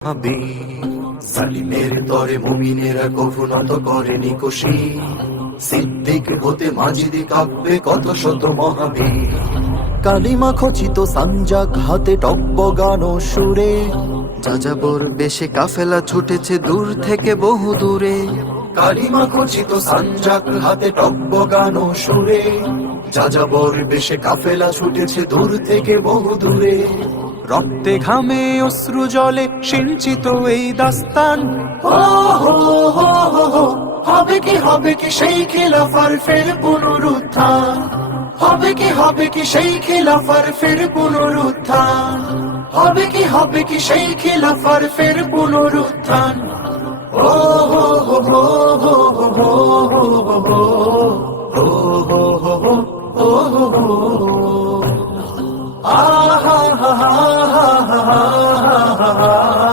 হবে জালিমের তরে মুমিনেরা কভু নত করেনি কুশি সিদ্দিক হতে মাজিদি কাঁপবে কত শত মহাবীর কালিমা খচিত সানজাক হাতে টব্য গান ও সুরে যাযাবর বেশে কাফেলা ছুটেছে দূর থেকে বহু দূরে কালিমা খচিত সানজাক হাতে টব্য গান ও সুরে যাযাবর বেশে কাফেলা ছুটেছে দূর থেকে বহু দূরে রক্তে ঘামে অশ্রু জলে সিঞ্চিত এই দাস্তান হবে কি সেই খিলাফার ফের পুনরুত্থান হবে কি সেই খিলাফার ফের পুনরুত্থান হবে কি সেই খিলাফার ফের পুনরুত্থান ও হো হো হো হো হো হো হো হো হো